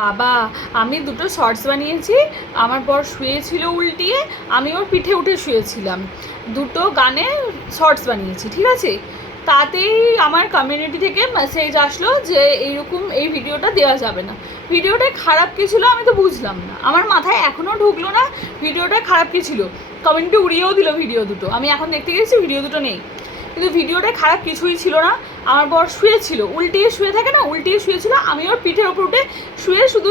বাবা, আমি দুটো শর্টস বানিয়েছি। আমার বর শুয়েছিল উল্টিয়ে, আমি ওর পিঠে উঠে শুয়েছিলাম। দুটো গানে শর্টস বানিয়েছি, ঠিক আছে। তাতেই আমার কমিউনিটি থেকে মেসেজ আসলো যে এইরকম এই ভিডিওটা দেওয়া যাবে না। ভিডিওটা খারাপ কী ছিল আমি তো বুঝলাম না, আমার মাথায় এখনও ঢুকলো না ভিডিওটা খারাপ কী ছিল। কমিউনিটি উড়িয়েও দিল ভিডিও দুটো, আমি এখন দেখতে গেছি ভিডিও দুটো নেই। কিন্তু ভিডিওটা খারাপ কিছুই ছিল না। আমার বর শুয়েছিল, উল্টিয়ে শুয়ে থাকে না, উল্টিয়ে শুয়েছিল, আমি ওর পিঠের ওপর উঠে শুয়ে শুধু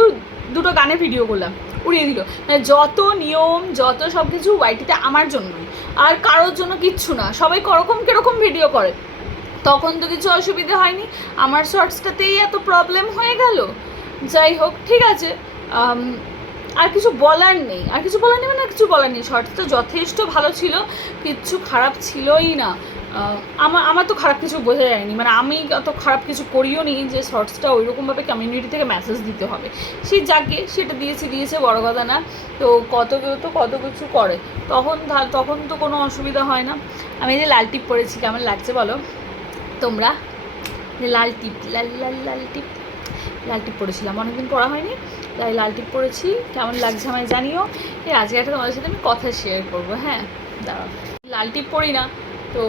দুটো গানে ভিডিও করলাম, উড়িয়ে দিল। মানে যত নিয়ম যত সব কিছু ওয়াইটিতে আমার জন্যই, আর কারোর জন্য কিচ্ছু না। সবাই করকম কীরকম ভিডিও করে, তখন তো কিছু অসুবিধা হয়নি, আমার শর্টসটাতেই এত প্রবলেম হয়ে গেল। যাই হোক, ঠিক আছে। আর কিছু বলার নেই, আর কিছু বলার নেই, মানে আর কিছু বলার নেই। শর্টসটা যথেষ্ট ভালো ছিল, কিচ্ছু খারাপ ছিলই না। আমার তো খারাপ কিছু বোঝা যায়নি, মানে আমি অত খারাপ কিছু করিও নি যে শর্টসটা ওইরকমভাবে কমিউনিটি থেকে মেসেজ দিতে হবে। সে যাকে সেটা দিয়েছে বড় কথা না। তো কেউ তো কত কিছু করে, তখন তো কোনো অসুবিধা হয় না। আমি যে লাল টিপ পরেছি, কেমন লাগছে বলো তোমরা? লাল টিপ, লাল লাল লাল টিপ, লাল টিপ পরেছিলাম, অনেকদিন পরা হয়নি, তাই লাল টিপ পরেছি। কেমন লাগছে আমায় জানিও। আজকে একটা তোমাদের সাথে আমি কথা শেয়ার করবো। হ্যাঁ, দাঁড়াও। লাল টিপ পরি না তো,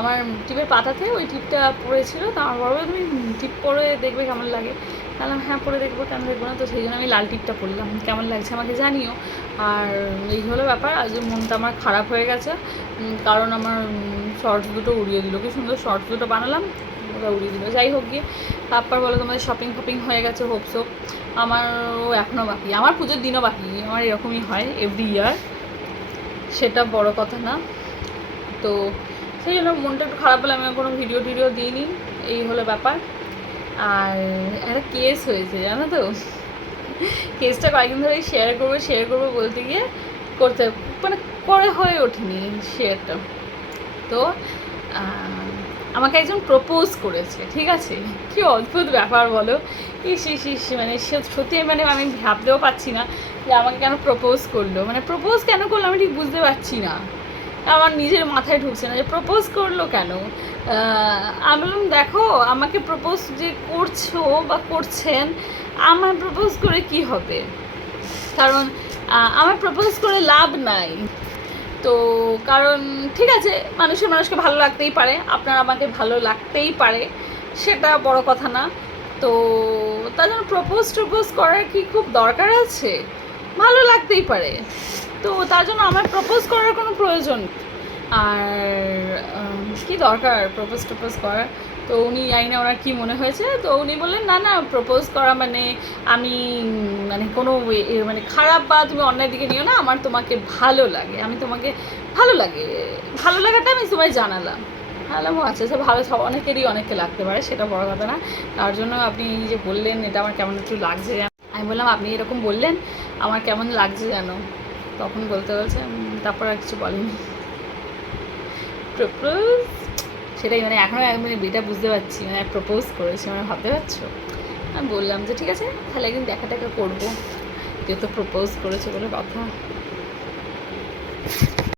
আমার টিপের পাতাতে ওই টিপটা পড়েছিল, তো আমার বড় তুমি টিপ পরে দেখবে কেমন লাগে। তাহলে হ্যাঁ, পরে দেখবো, কেন দেখবো না। তো সেই জন্য আমি লাল টিপটা পরলাম, কেমন লাগছে আমাকে জানিও। আর এই হলো ব্যাপার, আজ মনটা আমার খারাপ হয়ে গেছে, কারণ আমার শর্টস দুটো উড়িয়ে দিল। কি সুন্দর শর্টস দুটো বানালাম, ওটা উড়িয়ে দিল। যাই হোক গিয়ে, তারপর বলো তোমাদের শপিং হয়ে গেছে হোপসো। আমারও এখনও বাকি, আমার পুজোর দিনও বাকি, আমার এরকমই হয় এভরি ইয়ার, সেটা বড় কথা না। তো সেই জন্য মনটা একটু খারাপ হলে আমি কোনো ভিডিও টিডিও দিইনি, এই হলো ব্যাপার। আর একটা কেস হয়েছে জানো তো, কেসটা কয়েকদিন ধরেই শেয়ার করবো বলতে গিয়ে করে হয়ে ওঠেনি শেয়ারটা। তো আমাকে একজন প্রপোজ করেছে, ঠিক আছে। কি অদ্ভুত ব্যাপার বলো। মানে সত্যি, মানে আমি ভাবতেও পারছি না যে আমাকে কেন প্রপোজ করলো, মানে প্রপোজ কেন করলো আমি ঠিক বুঝতে পারছি না। আমার নিজের মাথায় ঢুকছে না যে প্রপোজ করলো কেন। আমি বললাম দেখো, আমাকে প্রপোজ যে করছো বা করছেন, আমার প্রপোজ করে কি হবে, কারণ আমার প্রপোজ করে লাভ নাই। তো কারণ ঠিক আছে, মানুষকে ভালো লাগতেই পারে, আপনার আমাকে ভালো লাগতেই পারে, সেটা বড় কথা না। তো তার জন্য প্রপোজ করার কি খুব দরকার আছে? ভালো লাগতেই পারে, তো তার জন্য আমার প্রপোজ করার কোনো প্রয়োজন। আর কি দরকার প্রপোজ করার? তো উনি জানি না ওনার কী মনে হয়েছে, তো উনি বললেন না প্রপোজ করা মানে আমি মানে কোনো মানে খারাপ বা তুমি অন্যের দিকে নিও না, আমার তোমাকে ভালো লাগে, আমি তোমাকে ভালো লাগাটা আমি তোমায় জানালাম। ও আচ্ছা, ভালো, সব অনেকেরই অনেককে লাগতে পারে, সেটা বড় কথা না। তার জন্য আপনি যে বললেন এটা আমার কেমন একটু লাগছে, আমি বললাম আপনি এরকম বললেন আমার কেমন লাগছে জানো, তখন বলতে তারপর আর কিছু বলেনি। প্রপোজ সেটাই, মানে এখনও মানে বিটা বুঝতে পারছি, মানে প্রপোজ করেছি, মানে ভাবতে পারছো। আমি বললাম যে ঠিক আছে তাহলে একদিন দেখা করবো, যেহেতু প্রপোজ করেছে বলে কথা।